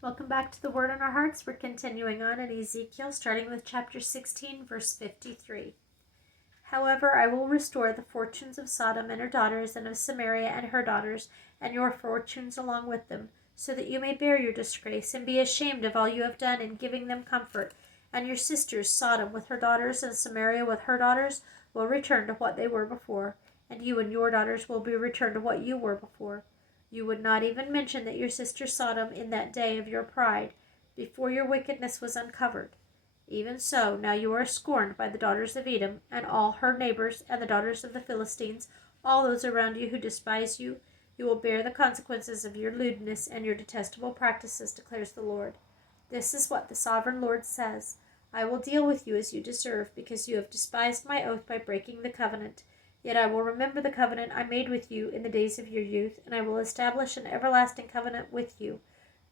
Welcome back to the Word on Our Hearts. We're continuing on in Ezekiel, starting with chapter 16, verse 53. However, I will restore the fortunes of Sodom and her daughters, and of Samaria and her daughters, and your fortunes along with them, so that you may bear your disgrace, and be ashamed of all you have done in giving them comfort. And your sisters, Sodom with her daughters, and Samaria with her daughters, will return to what they were before, and you and your daughters will be returned to what you were before. You would not even mention that your sister Sodom in that day of your pride, before your wickedness was uncovered. Even so, now you are scorned by the daughters of Edom, and all her neighbors, and the daughters of the Philistines, all those around you who despise you. You will bear the consequences of your lewdness and your detestable practices, declares the Lord. This is what the sovereign Lord says. I will deal with you as you deserve, because you have despised my oath by breaking the covenant. Yet I will remember the covenant I made with you in the days of your youth, and I will establish an everlasting covenant with you.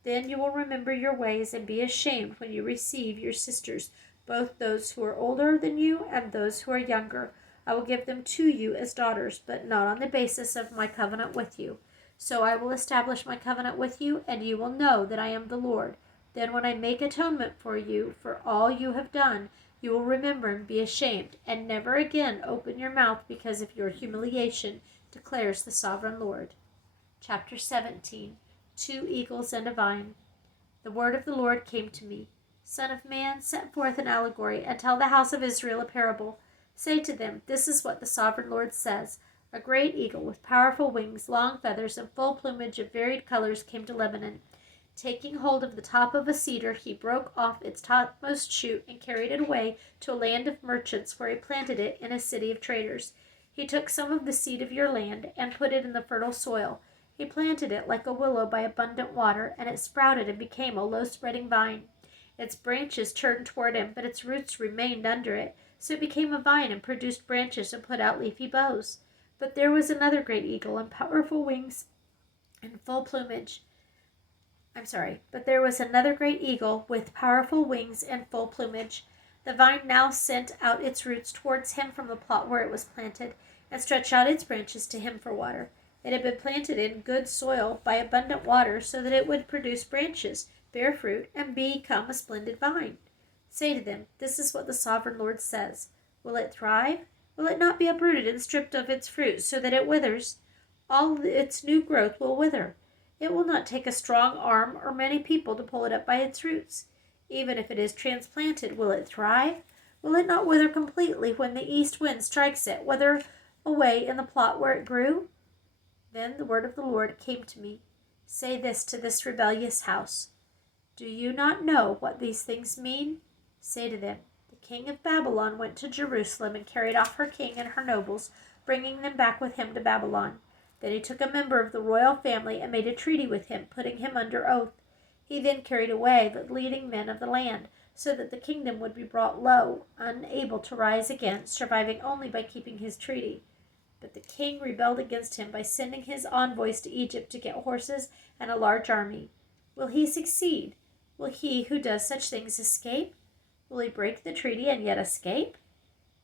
Then you will remember your ways and be ashamed when you receive your sisters, both those who are older than you and those who are younger. I will give them to you as daughters, but not on the basis of my covenant with you. So I will establish my covenant with you, and you will know that I am the Lord. Then when I make atonement for you for all you have done, you will remember and be ashamed, and never again open your mouth because of your humiliation, declares the sovereign Lord. Chapter 17. 2 eagles and a vine. The word of the Lord came to me. Son of man, set forth an allegory, and tell the house of Israel a parable. Say to them, this is what the sovereign Lord says. A great eagle with powerful wings, long feathers, and full plumage of varied colors came to Lebanon. Taking hold of the top of a cedar, he broke off its topmost shoot and carried it away to a land of merchants, where he planted it in a city of traders. He took some of the seed of your land and put it in the fertile soil. He planted it like a willow by abundant water, and it sprouted and became a low-spreading vine. Its branches turned toward him, but its roots remained under it, so it became a vine and produced branches and put out leafy boughs. But there was another great eagle and powerful wings and full plumage. But there was another great eagle with powerful wings and full plumage. The vine now sent out its roots towards him from the plot where it was planted, and stretched out its branches to him for water. It had been planted in good soil by abundant water, so that it would produce branches, bear fruit, and become a splendid vine. Say to them, this is what the sovereign Lord says. Will it thrive? Will it not be uprooted and stripped of its fruit, so that it withers? All its new growth will wither. It will not take a strong arm or many people to pull it up by its roots. Even if it is transplanted, will it thrive? Will it not wither completely when the east wind strikes it, wither away in the plot where it grew? Then the word of the Lord came to me. Say this to this rebellious house. Do you not know what these things mean? Say to them, the king of Babylon went to Jerusalem and carried off her king and her nobles, bringing them back with him to Babylon. Then he took a member of the royal family and made a treaty with him, putting him under oath. He then carried away the leading men of the land, so that the kingdom would be brought low, unable to rise again, surviving only by keeping his treaty. But the king rebelled against him by sending his envoys to Egypt to get horses and a large army. Will he succeed? Will he who does such things escape? Will he break the treaty and yet escape?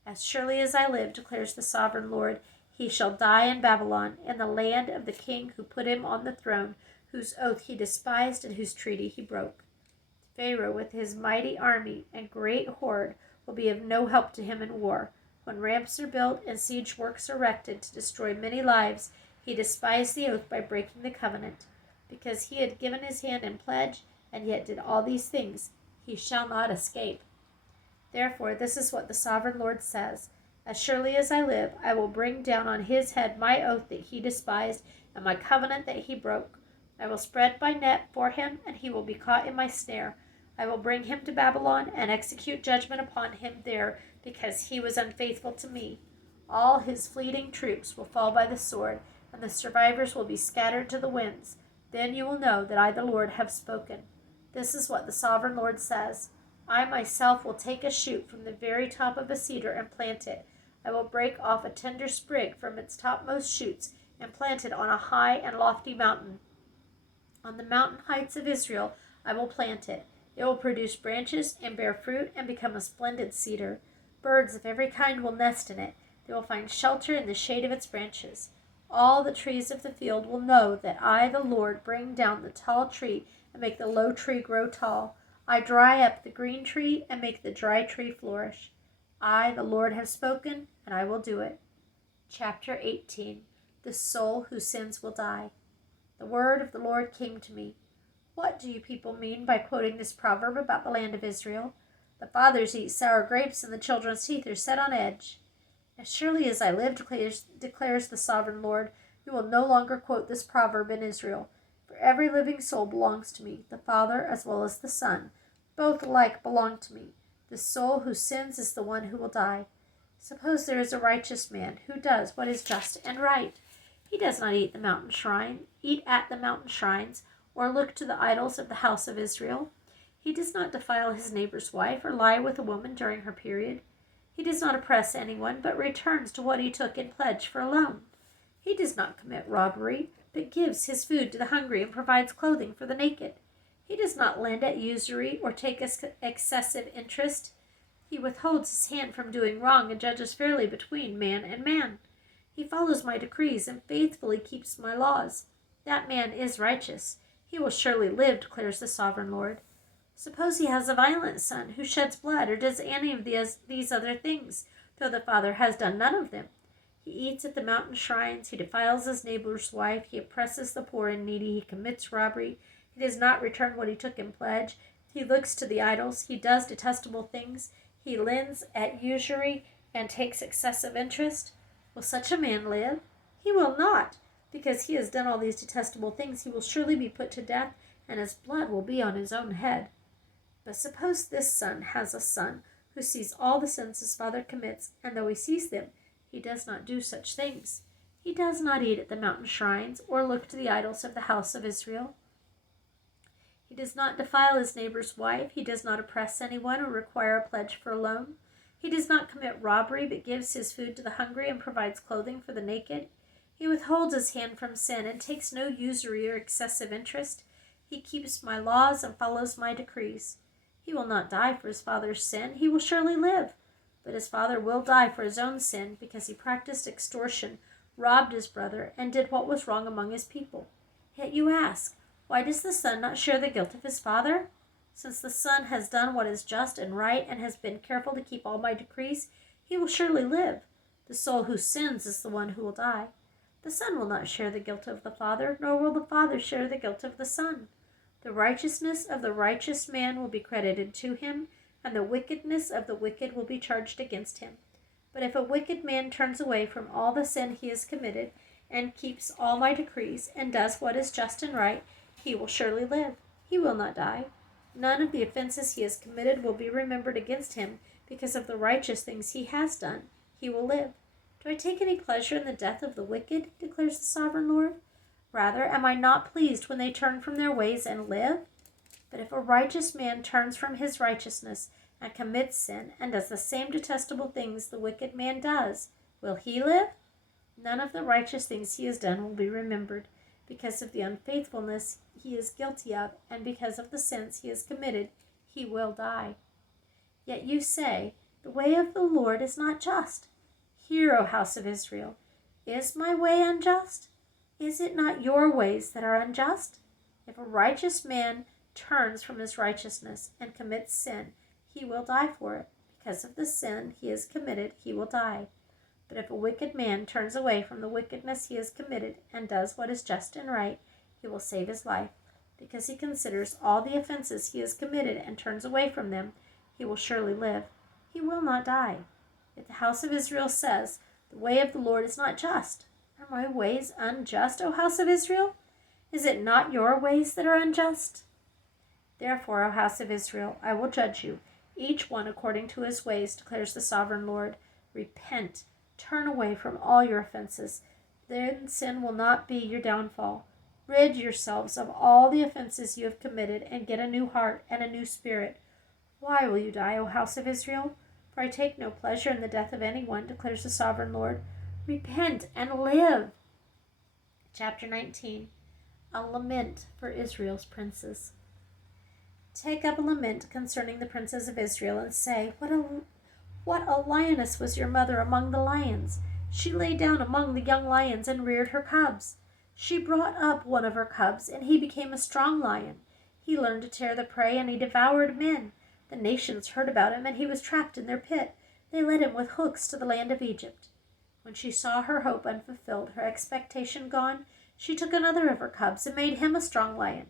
As surely as I live, declares the sovereign Lord, he shall die in Babylon, in the land of the king who put him on the throne, whose oath he despised and whose treaty he broke. Pharaoh with his mighty army and great horde will be of no help to him in war. When ramps are built and siege works erected to destroy many lives, he despised the oath by breaking the covenant. Because he had given his hand in pledge, and yet did all these things, he shall not escape. Therefore, this is what the sovereign Lord says. As surely as I live, I will bring down on his head my oath that he despised, and my covenant that he broke. I will spread my net for him, and he will be caught in my snare. I will bring him to Babylon, and execute judgment upon him there, because he was unfaithful to me. All his fleeting troops will fall by the sword, and the survivors will be scattered to the winds. Then you will know that I, the Lord, have spoken. This is what the sovereign Lord says. I myself will take a shoot from the very top of a cedar and plant it. I will break off a tender sprig from its topmost shoots and plant it on a high and lofty mountain. On the mountain heights of Israel I will plant it. It will produce branches and bear fruit and become a splendid cedar. Birds of every kind will nest in it. They will find shelter in the shade of its branches. All the trees of the field will know that I, the Lord, bring down the tall tree and make the low tree grow tall. I dry up the green tree and make the dry tree flourish. I, the Lord, have spoken, and I will do it. Chapter 18. The soul who sins will die. The word of the Lord came to me. What do you people mean by quoting this proverb about the land of Israel? The fathers eat sour grapes, and the children's teeth are set on edge. As surely as I live, declares the sovereign Lord, you will no longer quote this proverb in Israel. For every living soul belongs to me, the Father as well as the Son. Both alike belong to me. The soul who sins is the one who will die. Suppose there is a righteous man who does what is just and right. He does not eat at the mountain shrines, or look to the idols of the house of Israel. He does not defile his neighbor's wife or lie with a woman during her period. He does not oppress anyone, but returns to what he took in pledge for a loan. He does not commit robbery, but gives his food to the hungry and provides clothing for the naked. He does not lend at usury or take excessive interest. He withholds his hand from doing wrong and judges fairly between man and man. He follows my decrees and faithfully keeps my laws. That man is righteous. He will surely live, declares the sovereign Lord. Suppose he has a violent son who sheds blood or does any of these other things, though the father has done none of them. He eats at the mountain shrines, he defiles his neighbor's wife, he oppresses the poor and needy, he commits robbery, he does not return what he took in pledge, he looks to the idols, he does detestable things, he lends at usury and takes excessive interest. Will such a man live? He will not. Because he has done all these detestable things, he will surely be put to death, and his blood will be on his own head. But suppose this son has a son who sees all the sins his father commits, and though he sees them, he does not do such things. He does not eat at the mountain shrines, or look to the idols of the house of Israel. He does not defile his neighbor's wife, he does not oppress anyone or require a pledge for a loan. He does not commit robbery, but gives his food to the hungry and provides clothing for the naked. He withholds his hand from sin and takes no usury or excessive interest. He keeps my laws and follows my decrees. He will not die for his father's sin. He will surely live. But his father will die for his own sin because he practiced extortion, robbed his brother, and did what was wrong among his people. Yet you ask, why does the son not share the guilt of his father? Since the son has done what is just and right and has been careful to keep all my decrees, he will surely live. The soul who sins is the one who will die. The son will not share the guilt of the father, nor will the father share the guilt of the son. The righteousness of the righteous man will be credited to him, and the wickedness of the wicked will be charged against him. But if a wicked man turns away from all the sin he has committed, and keeps all my decrees, and does what is just and right, he will surely live. He will not die. None of the offenses he has committed will be remembered against him, because of the righteous things he has done. He will live. Do I take any pleasure in the death of the wicked, declares the sovereign Lord? Rather, am I not pleased when they turn from their ways and live? But if a righteous man turns from his righteousness and commits sin and does the same detestable things the wicked man does, will he live? None of the righteous things he has done will be remembered, because of the unfaithfulness he is guilty of, and because of the sins he has committed, he will die. Yet you say, the way of the Lord is not just. Hear, O house of Israel, is my way unjust? Is it not your ways that are unjust? If a righteous man turns from his righteousness and commits sin, he will die for it. Because of the sin he has committed, he will die. But if a wicked man turns away from the wickedness he has committed and does what is just and right, he will save his life. Because he considers all the offenses he has committed and turns away from them, he will surely live. He will not die. If the house of Israel says, the way of the Lord is not just, are my ways unjust, O house of Israel? Is it not your ways that are unjust? Therefore, O house of Israel, I will judge you, each one according to his ways, declares the sovereign Lord. Repent, turn away from all your offenses. Then sin will not be your downfall. Rid yourselves of all the offenses you have committed, and get a new heart and a new spirit. Why will you die, O house of Israel? For I take no pleasure in the death of anyone, declares the sovereign Lord. Repent and live. Chapter 19. A lament for Israel's princes. Take up a lament concerning the princes of Israel, and say, What a lioness was your mother among the lions! She lay down among the young lions and reared her cubs. She brought up one of her cubs, and he became a strong lion. He learned to tear the prey, and he devoured men. The nations heard about him, and he was trapped in their pit. They led him with hooks to the land of Egypt. When she saw her hope unfulfilled, her expectation gone, she took another of her cubs and made him a strong lion.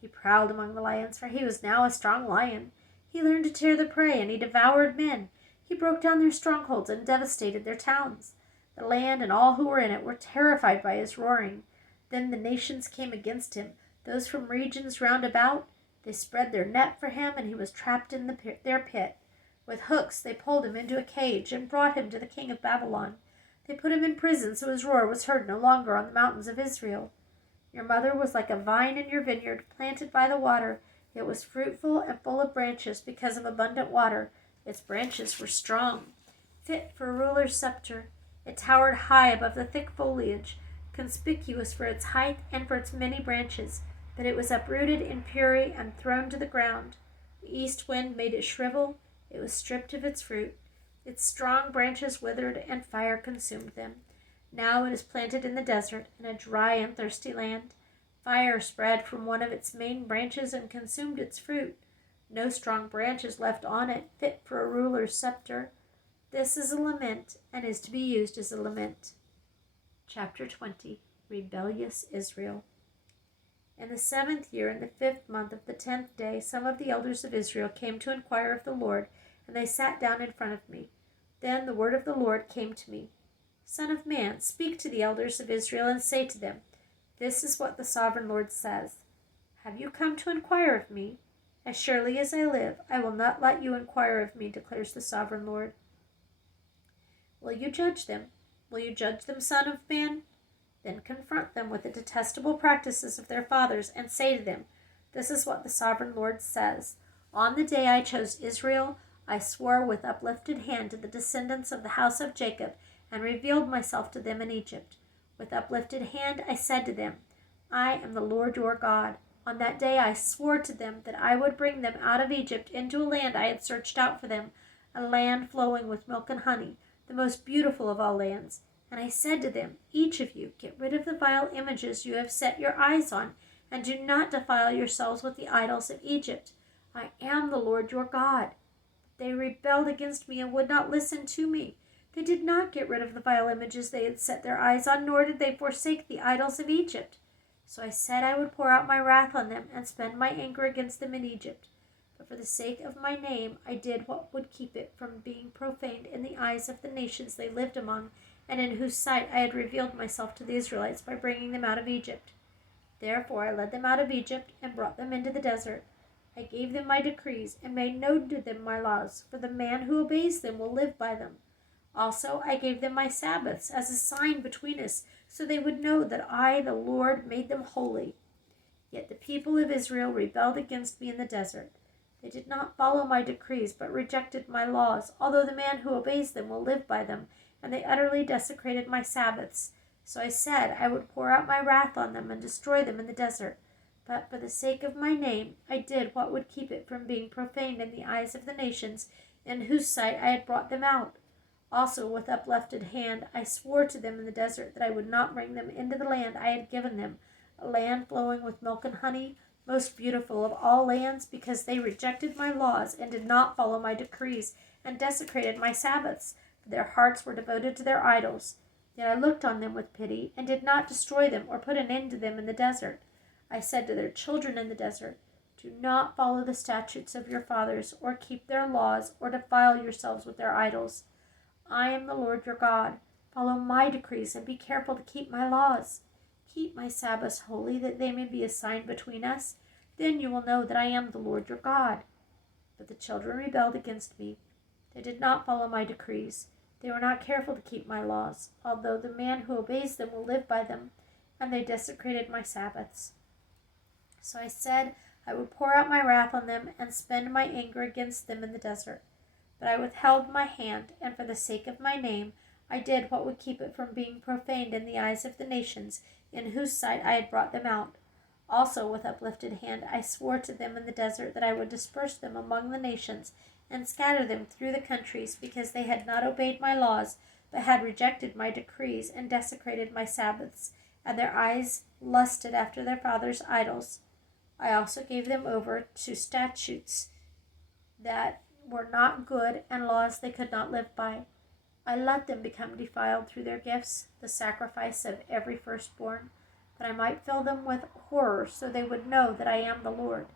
He prowled among the lions, for he was now a strong lion. He learned to tear the prey, and he devoured men. He broke down their strongholds and devastated their towns. The land and all who were in it were terrified by his roaring. Then the nations came against him, those from regions round about. They spread their net for him, and he was trapped in their pit. With hooks they pulled him into a cage and brought him to the king of Babylon. They put him in prison so his roar was heard no longer on the mountains of Israel. Your mother was like a vine in your vineyard, planted by the water. It was fruitful and full of branches because of abundant water. Its branches were strong, fit for a ruler's scepter. It towered high above the thick foliage, conspicuous for its height and for its many branches, but it was uprooted in fury and thrown to the ground. The east wind made it shrivel. It was stripped of its fruit. Its strong branches withered, and fire consumed them. Now it is planted in the desert, in a dry and thirsty land. Fire spread from one of its main branches and consumed its fruit. No strong branch is left on it, fit for a ruler's scepter. This is a lament, and is to be used as a lament. Chapter 20. Rebellious Israel. In the 7th year, in the 5th month of the 10th day, some of the elders of Israel came to inquire of the Lord, and they sat down in front of me. Then the word of the Lord came to me. Son of man, speak to the elders of Israel and say to them, This is what the sovereign Lord says. Have you come to inquire of me? As surely as I live, I will not let you inquire of me, declares the sovereign Lord. Will you judge them? Will you judge them, son of man? Then confront them with the detestable practices of their fathers, and say to them, This is what the sovereign Lord says. On the day I chose Israel, I swore with uplifted hand to the descendants of the house of Jacob, and revealed myself to them in Egypt. With uplifted hand I said to them, I am the Lord your God. On that day I swore to them that I would bring them out of Egypt into a land I had searched out for them, a land flowing with milk and honey, the most beautiful of all lands. And I said to them, Each of you, get rid of the vile images you have set your eyes on, and do not defile yourselves with the idols of Egypt. I am the Lord your God. They rebelled against me and would not listen to me. They did not get rid of the vile images they had set their eyes on, nor did they forsake the idols of Egypt. So I said I would pour out my wrath on them and spend my anger against them in Egypt. But for the sake of my name, I did what would keep it from being profaned in the eyes of the nations they lived among, and in whose sight I had revealed myself to the Israelites by bringing them out of Egypt. Therefore I led them out of Egypt and brought them into the desert. I gave them my decrees and made known to them my laws, for the man who obeys them will live by them. Also I gave them my Sabbaths as a sign between us, so they would know that I, the Lord, made them holy. Yet the people of Israel rebelled against me in the desert. They did not follow my decrees, but rejected my laws, although the man who obeys them will live by them, and they utterly desecrated my Sabbaths. So I said I would pour out my wrath on them and destroy them in the desert. But for the sake of my name, I did what would keep it from being profaned in the eyes of the nations, in whose sight I had brought them out. Also with uplifted hand I swore to them in the desert that I would not bring them into the land I had given them, a land flowing with milk and honey, most beautiful of all lands, because they rejected my laws and did not follow my decrees, and desecrated my Sabbaths, for their hearts were devoted to their idols. Yet I looked on them with pity, and did not destroy them or put an end to them in the desert. I said to their children in the desert, Do not follow the statutes of your fathers, or keep their laws, or defile yourselves with their idols. I am the Lord your God. Follow my decrees, and be careful to keep my laws. Keep my Sabbaths holy, that they may be a sign between us. Then you will know that I am the Lord your God. But the children rebelled against me. They did not follow my decrees. They were not careful to keep my laws, although the man who obeys them will live by them, and they desecrated my Sabbaths. So I said I would pour out my wrath on them and spend my anger against them in the desert. But I withheld my hand, and for the sake of my name, I did what would keep it from being profaned in the eyes of the nations, in whose sight I had brought them out. Also with uplifted hand I swore to them in the desert that I would disperse them among the nations, and scatter them through the countries, because they had not obeyed my laws, but had rejected my decrees, and desecrated my Sabbaths, and their eyes lusted after their fathers' idols. I also gave them over to statutes that were not good and laws they could not live by. I let them become defiled through their gifts, the sacrifice of every firstborn, that I might fill them with horror, so they would know that I am the Lord.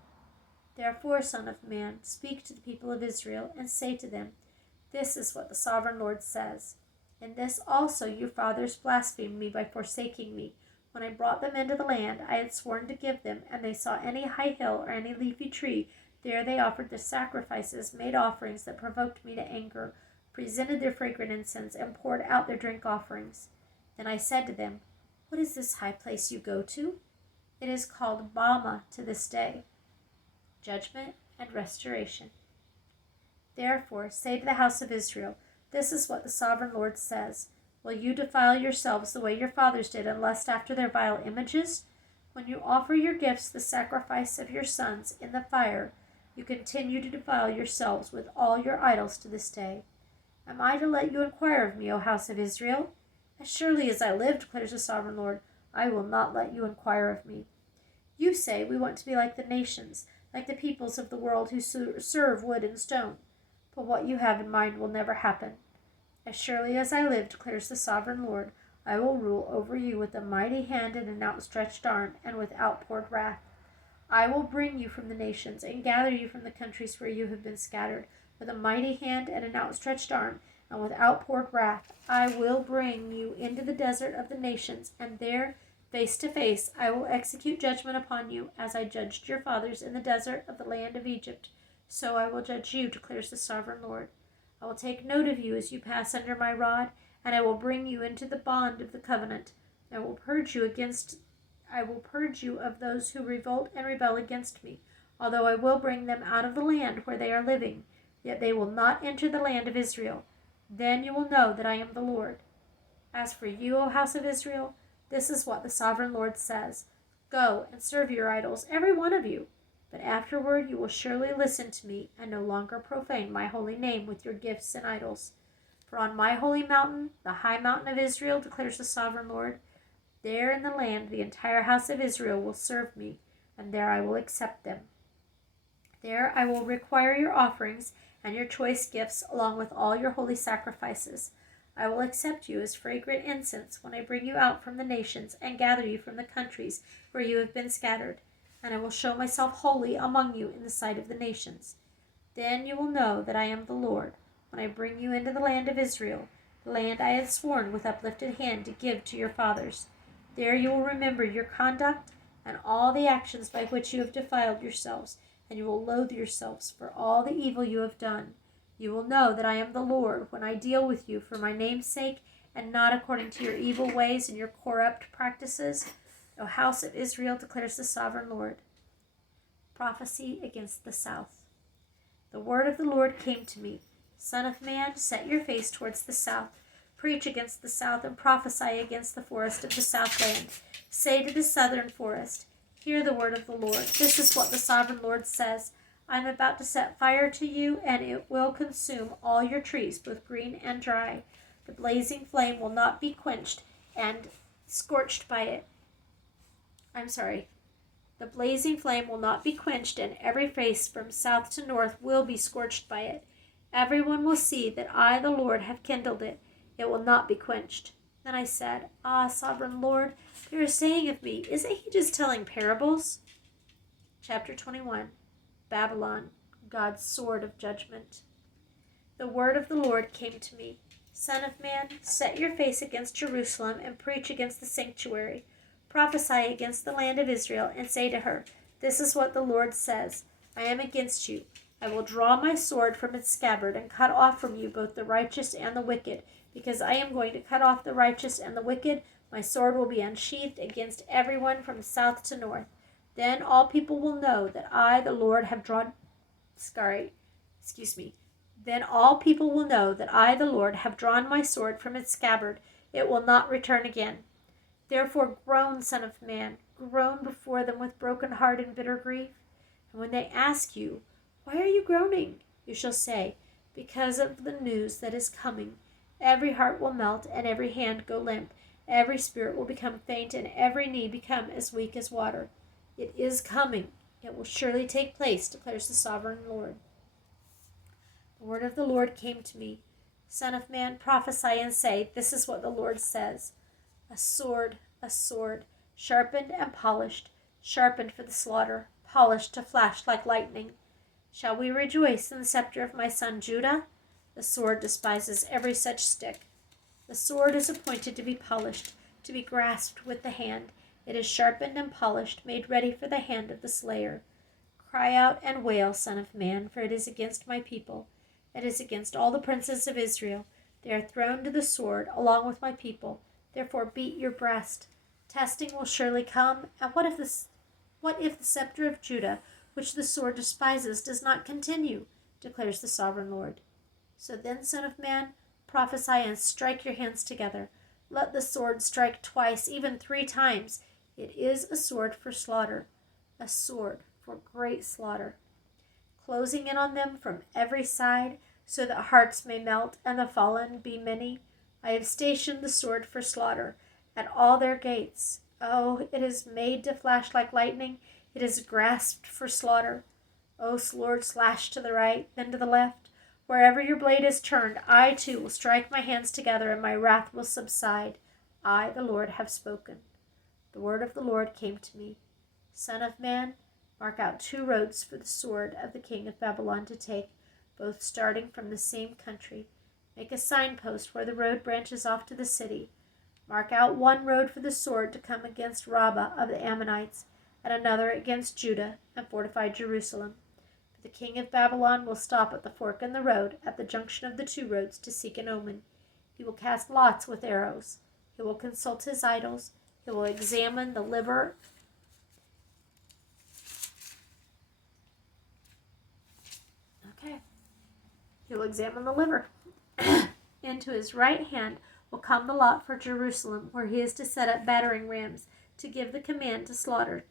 Therefore, Son of man, speak to the people of Israel, and say to them, This is what the sovereign Lord says. In this also your fathers blasphemed me by forsaking me. When I brought them into the land I had sworn to give them, and they saw any high hill or any leafy tree, there they offered the sacrifices, made offerings that provoked me to anger, presented their fragrant incense, and poured out their drink offerings. Then I said to them, What is this high place you go to? It is called Bama to this day, judgment and restoration. Therefore say to the house of Israel, This is what the sovereign Lord says. Will you defile yourselves the way your fathers did and lust after their vile images? When you offer your gifts, the sacrifice of your sons, in the fire, you continue to defile yourselves with all your idols to this day. Am I to let you inquire of me, O house of Israel? As surely as I live, declares the sovereign Lord, I will not let you inquire of me. You say, We want to be like the nations, like the peoples of the world who serve wood and stone. But what you have in mind will never happen. As surely as I live, declares the sovereign Lord, I will rule over you with a mighty hand and an outstretched arm, and with outpoured wrath. I will bring you from the nations, and gather you from the countries where you have been scattered, with a mighty hand and an outstretched arm, and with outpoured wrath. I will bring you into the desert of the nations, and there, face to face, I will execute judgment upon you, as I judged your fathers in the desert of the land of Egypt. So I will judge you, declares the sovereign Lord. I will take note of you as you pass under my rod, and I will bring you into the bond of the covenant. I will purge you of those who revolt and rebel against me, although I will bring them out of the land where they are living, yet they will not enter the land of Israel. Then you will know that I am the Lord. As for you, O house of Israel, this is what the sovereign Lord says. Go and serve your idols, every one of you. But afterward you will surely listen to me, and no longer profane my holy name with your gifts and idols. For on my holy mountain, the high mountain of Israel, declares the sovereign Lord, there in the land the entire house of Israel will serve me, and there I will accept them. There I will require your offerings and your choice gifts, along with all your holy sacrifices. I will accept you as fragrant incense when I bring you out from the nations and gather you from the countries where you have been scattered, and I will show myself holy among you in the sight of the nations. Then you will know that I am the Lord, when I bring you into the land of Israel, the land I had sworn with uplifted hand to give to your fathers. There you will remember your conduct and all the actions by which you have defiled yourselves, and you will loathe yourselves for all the evil you have done. You will know that I am the Lord when I deal with you for my name's sake, and not according to your evil ways and your corrupt practices. O house of Israel, declares the sovereign Lord. Prophecy against the south. The word of the Lord came to me. Son of man, set your face towards the south. Preach against the south and prophesy against the forest of the southland. Say to the southern forest, Hear the word of the Lord. This is what the sovereign Lord says. I am about to set fire to you, and it will consume all your trees, both green and dry. The blazing flame will not be quenched and scorched by it. The blazing flame will not be quenched, and every face from south to north will be scorched by it. Everyone will see that I, the Lord, have kindled it. It will not be quenched. Then I said, Ah, sovereign Lord, they are saying of me, isn't he just telling parables? Chapter 21. Babylon, God's sword of judgment. The word of the Lord came to me. Son of man, set your face against Jerusalem and preach against the sanctuary. Prophesy against the land of Israel and say to her, This is what the Lord says. I am against you. I will draw my sword from its scabbard and cut off from you both the righteous and the wicked. Because I am going to cut off the righteous and the wicked, my sword will be unsheathed against everyone from south to north. Then all people will know that I, the Lord, have drawn... Then all people will know that I, the Lord, have drawn my sword from its scabbard. It will not return again. Therefore groan, Son of man, groan before them with broken heart and bitter grief. And when they ask you, Why are you groaning? You shall say, Because of the news that is coming. Every heart will melt, and every hand go limp. Every spirit will become faint, and every knee become as weak as water. It is coming. It will surely take place, declares the sovereign Lord. The word of the Lord came to me. Son of man, prophesy and say, this is what the Lord says. A sword, sharpened and polished, sharpened for the slaughter, polished to flash like lightning. Shall we rejoice in the scepter of my son Judah? The sword despises every such stick. The sword is appointed to be polished, to be grasped with the hand. It is sharpened and polished, made ready for the hand of the slayer. Cry out and wail, son of man, for it is against my people. It is against all the princes of Israel. They are thrown to the sword, along with my people. Therefore beat your breast. Testing will surely come, and what if the scepter of Judah, which the sword despises, does not continue, declares the sovereign Lord. So then, son of man, prophesy and strike your hands together. Let the sword strike twice, even 3 times. It is a sword for slaughter, a sword for great slaughter, closing in on them from every side, so that hearts may melt and the fallen be many. I have stationed the sword for slaughter at all their gates. Oh, it is made to flash like lightning. It is grasped for slaughter. O sword, slash to the right, then to the left. Wherever your blade is turned, I too will strike my hands together, and my wrath will subside. I, the Lord, have spoken. The word of the Lord came to me. Son of man, mark out 2 roads for the sword of the king of Babylon to take, both starting from the same country. Make a signpost where the road branches off to the city. Mark out 1 road for the sword to come against Rabbah of the Ammonites, and another against Judah, and fortify Jerusalem. For the king of Babylon will stop at the fork in the road, at the junction of the 2 roads, to seek an omen. He will cast lots with arrows. He will consult his idols. He will examine the liver He will examine the liver. Into his right hand will come the lot for Jerusalem, where he is to set up battering rams, to give the command to slaughter,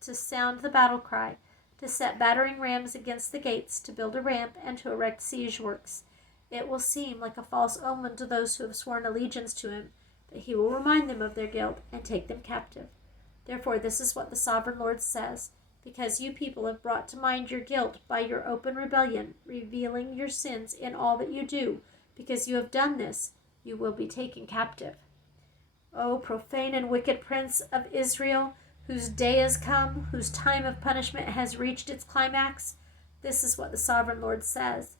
to sound the battle cry, to set battering rams against the gates, to build a ramp, and to erect siege works. It will seem like a false omen to those who have sworn allegiance to him, but he will remind them of their guilt and take them captive. Therefore, this is what the sovereign Lord says. Because you people have brought to mind your guilt by your open rebellion, revealing your sins in all that you do, because you have done this, you will be taken captive. O profane and wicked prince of Israel, whose day has come, whose time of punishment has reached its climax, this is what the sovereign Lord says.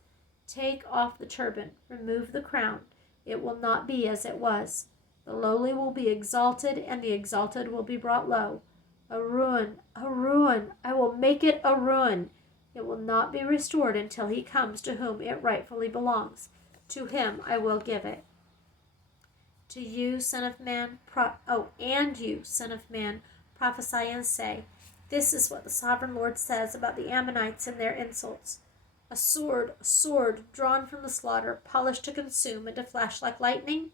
Take off the turban, remove the crown. It will not be as it was. The lowly will be exalted, and the exalted will be brought low. A ruin, I will make it a ruin. It will not be restored until he comes to whom it rightfully belongs. To him I will give it. To you, son of man, you, son of man, prophesy and say, this is what the sovereign Lord says about the Ammonites and their insults. A sword, drawn from the slaughter, polished to consume and to flash like lightning?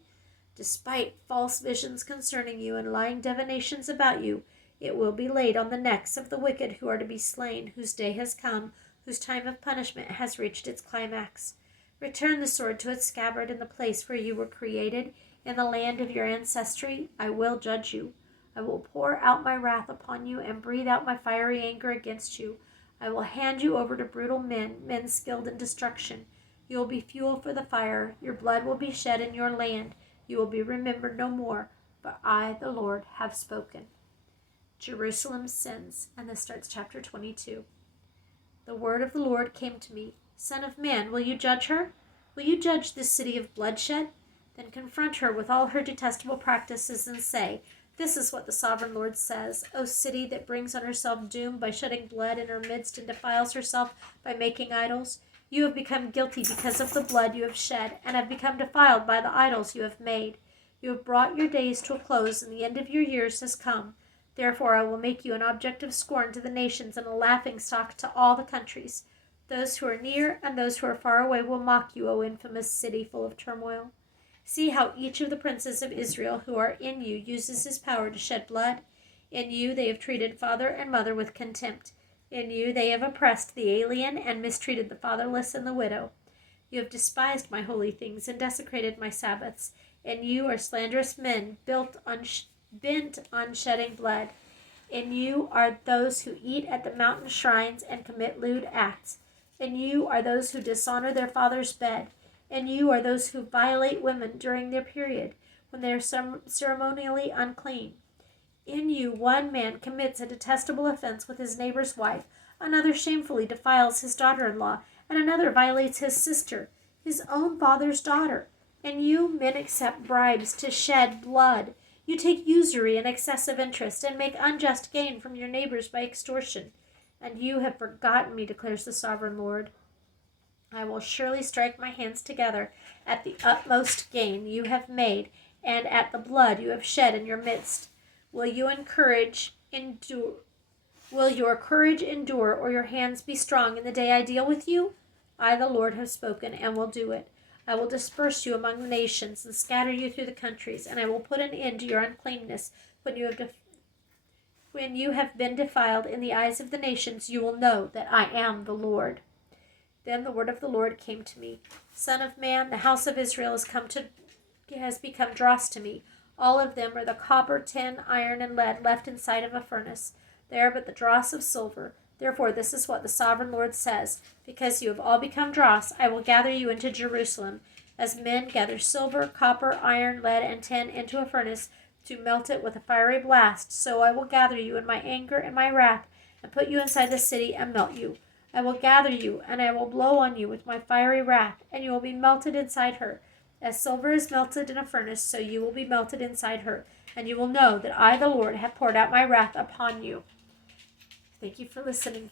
Despite false visions concerning you and lying divinations about you, it will be laid on the necks of the wicked who are to be slain, whose day has come, whose time of punishment has reached its climax. Return the sword to its scabbard in the place where you were created, in the land of your ancestry. I will judge you. I will pour out my wrath upon you and breathe out my fiery anger against you. I will hand you over to brutal men skilled in destruction. You will be fuel for the fire. Your blood will be shed in your land. You will be remembered no more, but I, the Lord, have spoken. Jerusalem's sins, and this starts chapter 22. The word of the Lord came to me. Son of man, will you judge her? Will you judge this city of bloodshed? Then confront her with all her detestable practices and say, this is what the sovereign Lord says, O city that brings on herself doom by shedding blood in her midst and defiles herself by making idols. You have become guilty because of the blood you have shed, and have become defiled by the idols you have made. You have brought your days to a close, and the end of your years has come. Therefore I will make you an object of scorn to the nations and a laughingstock to all the countries. Those who are near and those who are far away will mock you, O infamous city full of turmoil. See how each of the princes of Israel who are in you uses his power to shed blood. In you they have treated father and mother with contempt. In you they have oppressed the alien and mistreated the fatherless and the widow. You have despised my holy things and desecrated my Sabbaths. In you are slanderous men bent on shedding blood. In you are those who eat at the mountain shrines and commit lewd acts. In you are those who dishonor their father's bed. In you are those who violate women during their period, when they are ceremonially unclean. In you one man commits a detestable offense with his neighbor's wife, another shamefully defiles his daughter-in-law, and another violates his sister, his own father's daughter. And you men accept bribes to shed blood. You take usury and excessive interest, and make unjust gain from your neighbors by extortion. And you have forgotten me, declares the sovereign Lord. I will surely strike my hands together at the utmost gain you have made, and at the blood you have shed in your midst. Will your courage endure, or your hands be strong in the day I deal with you? I, the Lord, have spoken and will do it. I will disperse you among the nations and scatter you through the countries, and I will put an end to your uncleanness. When you have been defiled in the eyes of the nations, you will know that I am the Lord. Then the word of the Lord came to me. Son of man, the house of Israel has become dross to me. All of them are the copper, tin, iron, and lead left inside of a furnace. They are but the dross of silver. Therefore, this is what the sovereign Lord says. Because you have all become dross, I will gather you into Jerusalem, as men gather silver, copper, iron, lead, and tin into a furnace to melt it with a fiery blast. So I will gather you in my anger and my wrath, and put you inside the city and melt you. I will gather you, and I will blow on you with my fiery wrath, and you will be melted inside her. As silver is melted in a furnace, so you will be melted inside her, and you will know that I, the Lord, have poured out my wrath upon you. Thank you for listening.